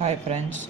Hi friends,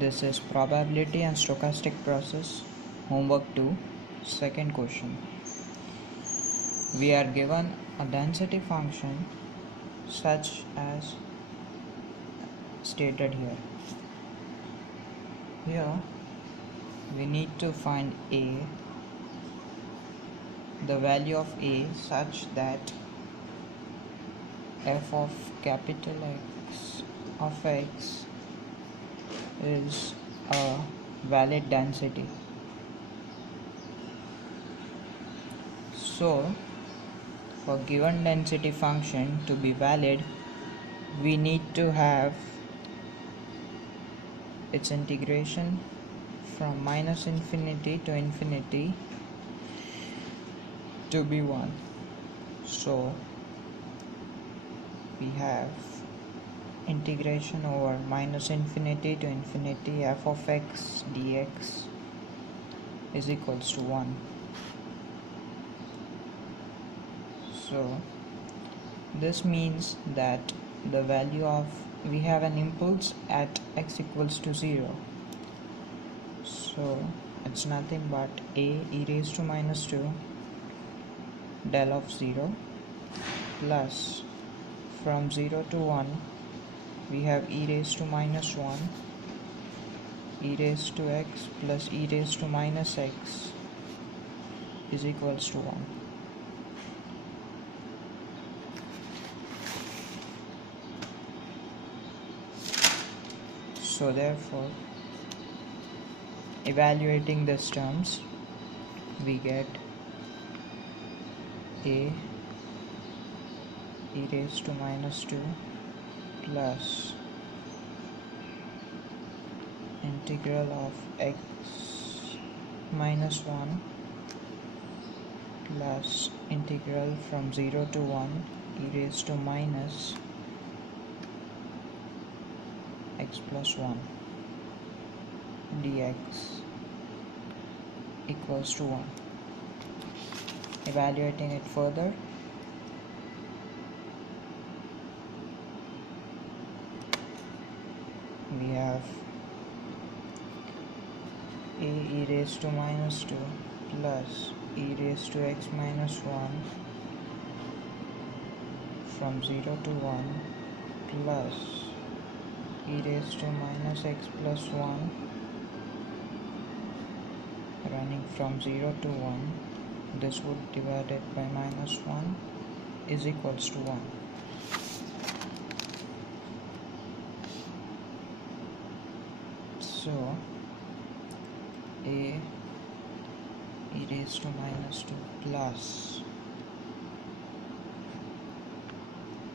this is probability and stochastic process homework 2 second question. We are given a density function such as stated here. Here we need to find the value of a such that f of capital X of x is a valid density. So for given density function to be valid, we need to have its integration from minus infinity to infinity to be 1. So we have integration over minus infinity to infinity f of x dx is equals to 1. So this means that the value of we have an impulse at x equals to 0. So it's nothing but a e raised to minus 2 del of 0 plus from 0 to 1 we have e raised to minus 1 e raised to x plus e raised to minus x is equals to 1. So therefore, evaluating these terms, we get a e raised to minus 2 plus integral of x minus 1 plus integral from 0 to 1 e raised to minus x plus 1 dx equals to 1. Evaluating it further, we have a e raised to minus 2 plus e raised to x minus 1 from 0 to 1 plus e raised to minus x plus 1 running from 0 to 1. This would divided by minus 1 is equals to 1. So a e raised to minus 2 plus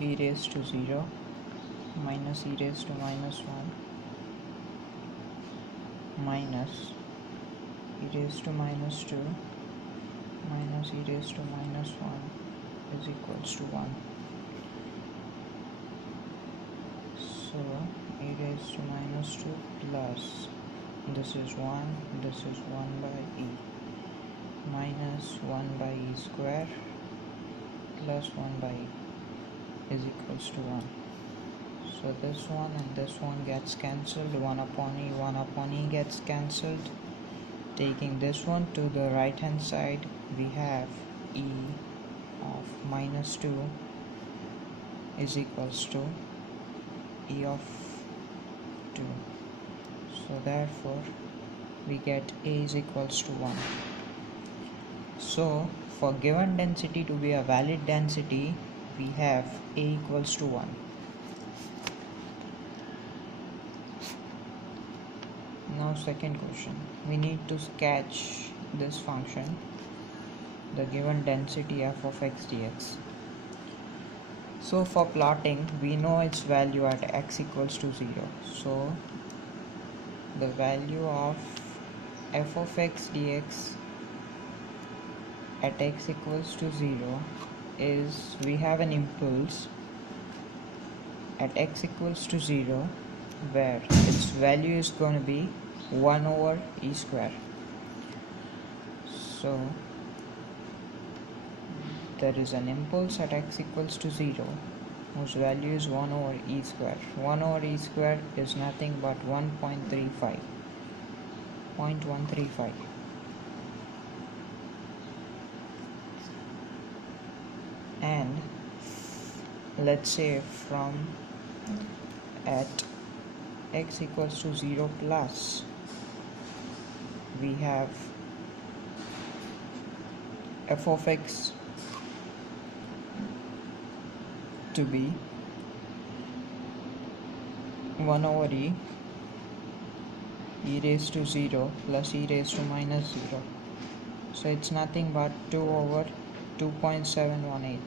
e raised to 0 minus e raised to minus 1 minus e raised to minus 2 minus e raised to minus 1 is equals to 1. So e raised to minus 2 plus this is 1, this is 1 by e minus 1 by e square plus 1 by e is equals to 1. So this one and this one gets cancelled, 1 upon e gets cancelled. Taking this one to the right hand side, we have e of minus 2 is equals to e of 2. So therefore we get a is equals to 1. So for given density to be a valid density, we have a equals to 1. Now second question, we need to sketch this function, the given density f of x dx. So for plotting, we know its value at x equals to 0. So the value of f of x dx at x equals to 0 is, we have an impulse at x equals to 0 where its value is going to be 1 over e square. So there is an impulse at x equals to 0 whose value is 1 over e square. 1 over e square is nothing but 1.35. And let's say from at x equals to 0 plus, we have f of x to be 1 over e raised to 0 plus e raised to minus 0. So it's nothing but 2 over 2.718.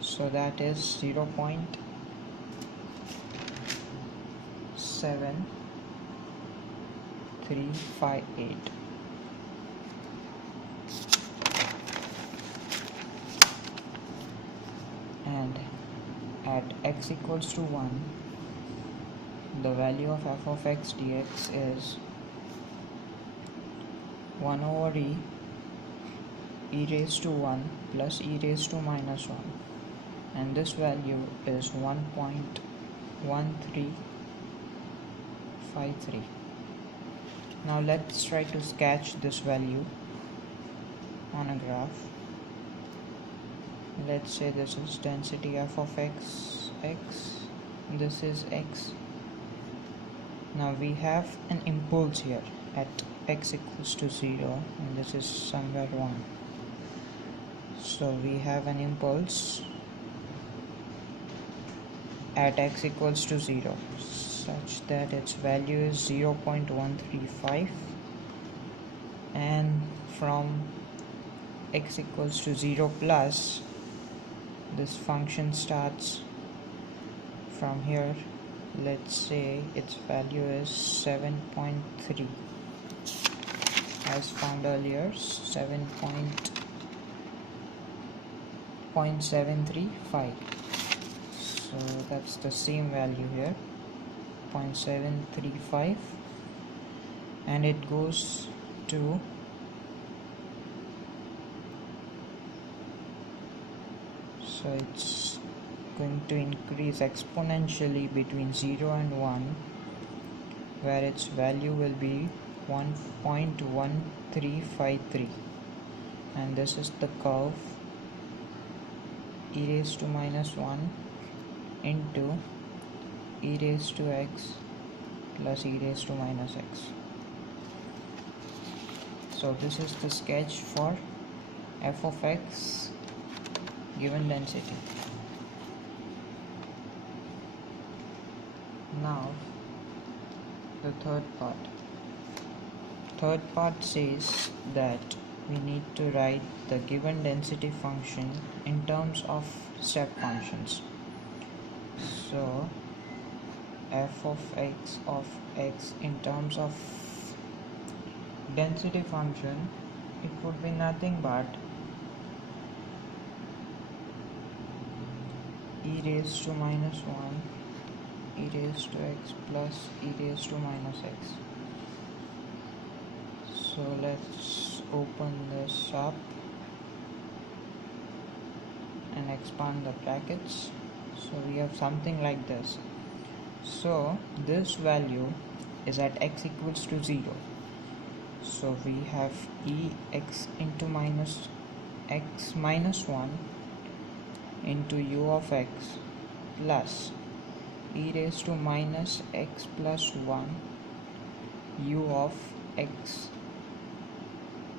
So that is 0.7358. And at x equals to 1, the value of f of x dx is 1 over e raised to 1 plus e raised to minus 1, and this value is 1.1353. Now let's try to sketch this value on a graph. Let's say this is density f of x, this is x. Now we have an impulse here at x equals to 0, and this is somewhere 1. So we have an impulse at x equals to 0 such that its value is 0.135, and from x equals to 0 plus, this function starts from here. Let's say its value is 7.3 as found earlier, 7.735. So that's the same value here, 0.735, and it goes to it's going to increase exponentially between 0 and 1, where its value will be 1.1353, and this is the curve e raised to minus 1 into e raised to x plus e raised to minus x. So this is the sketch for f of x given density. Now the third part says that we need to write the given density function in terms of step functions. So f of x in terms of density function, it would be nothing but e raised to minus 1 e raised to x plus e raised to minus x. So let's open this up and expand the brackets. So we have something like this. So this value is at x equals to 0. So we have ex into minus x minus 1 into u of x plus e raised to minus x plus 1 u of x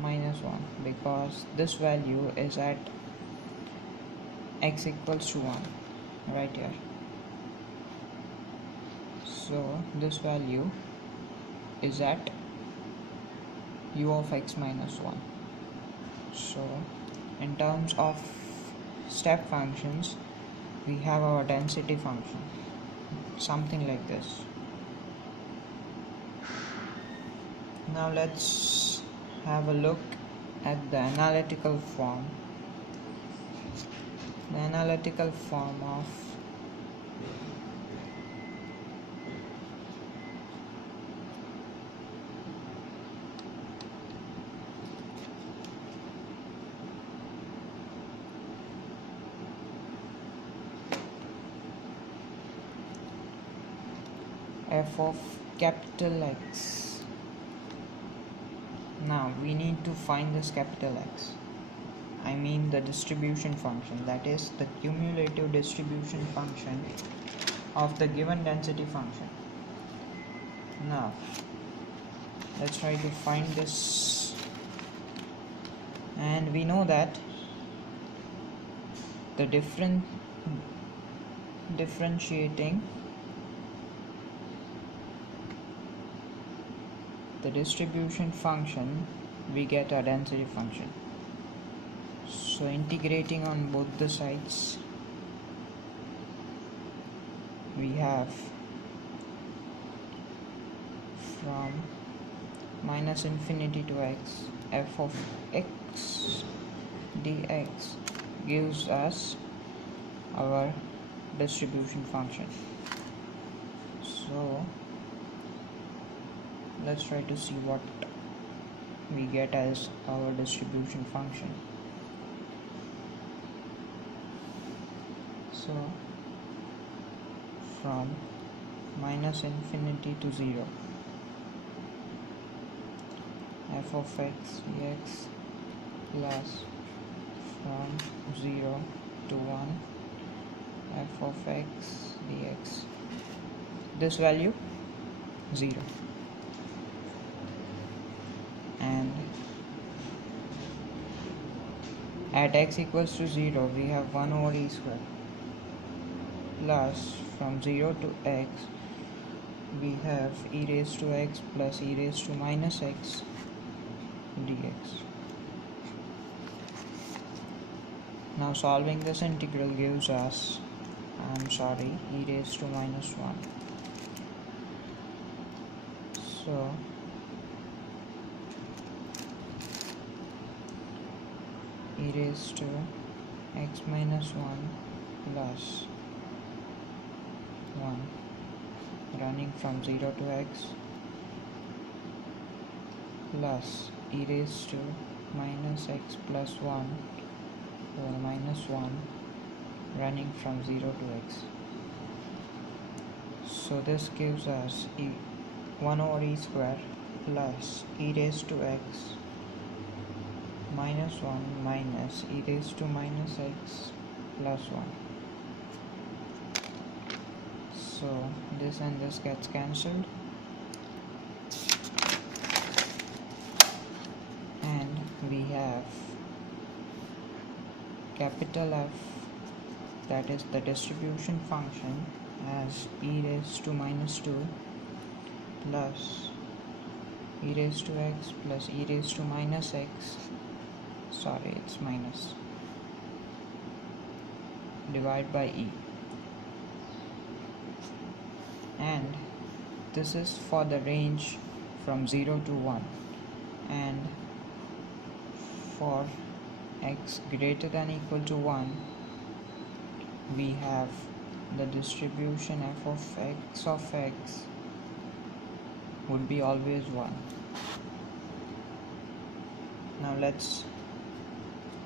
minus 1, because this value is at x equals to 1 right here. So this value is at u of x minus 1. So in terms of step functions, we have our density function, something like this. Now let's have a look at the analytical form. The analytical form of f of capital X. Now we need to find this capital X. I mean the distribution function, that is the cumulative distribution function of the given density function. Now let's try to find this, and we know that the differentiating the distribution function, we get a density function. So integrating on both the sides, we have from minus infinity to x, f of x dx gives us our distribution function. So let's try to see what we get as our distribution function. So from minus infinity to 0, f of x dx plus from 0 to 1, f of x dx, this value 0, and at x equals to 0 we have 1 over e square, plus from 0 to x we have e raised to x plus e raised to minus x dx. Now solving this integral gives us, e raised to minus 1. So e raised to x minus 1 plus 1 running from 0 to x plus e raised to minus x plus 1 or minus 1 running from 0 to x. So this gives us 1 over e square plus e raised to x minus 1 minus e raised to minus x plus 1. So this and this gets cancelled, and we have capital F, that is the distribution function, as e raised to minus 2 plus e raised to x plus e raised to minus x, it's minus, divided by e. And this is for the range from 0 to 1, and for x greater than equal to 1 we have the distribution f of x would be always 1. Now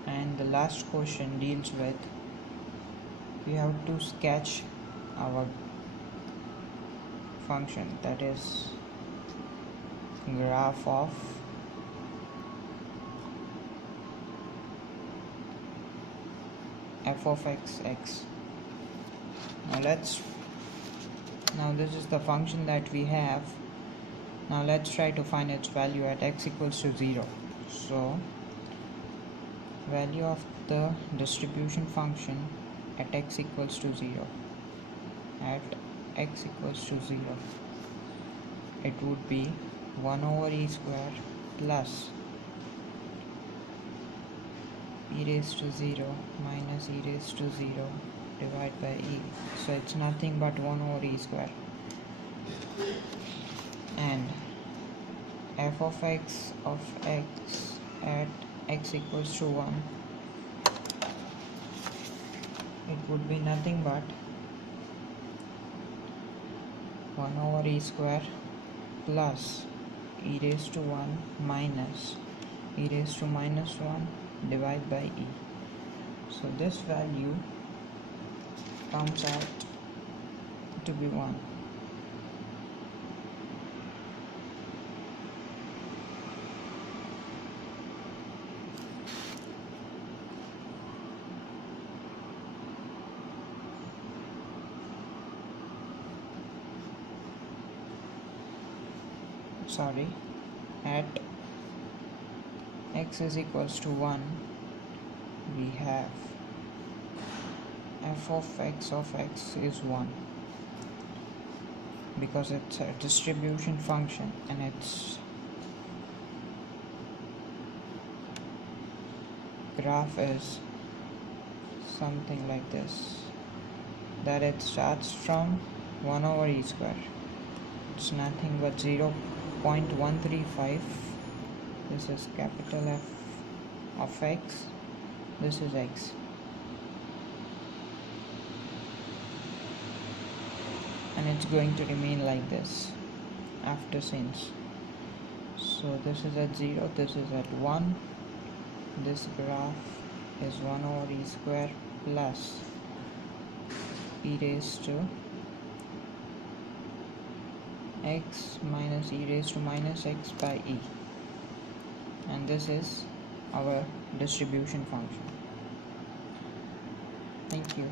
and the last question deals with, we have to sketch our function, that is graph of f of x. Now this is the function that we have. Now let's try to find its value at x equals to 0. So value of the distribution function at x equals to 0, at x equals to 0, it would be 1 over e square plus e raised to 0 minus e raised to 0 divided by e. So it's nothing but 1 over e square, and f of x at x equals to 1, it would be nothing but 1 over e square plus e raised to 1 minus e raised to minus 1 divided by e. So this value comes out to be 1. at x is equals to 1, we have f of x is 1, because it's a distribution function and its graph is something like this, that it starts from 1 over e square. It's nothing but 0.135. This is capital F of x, this is x, and it's going to remain like this after since. So this is at 0, this is at 1. This graph is 1 over e square plus e raised to x minus e raised to minus x by e, and this is our distribution function. Thank you.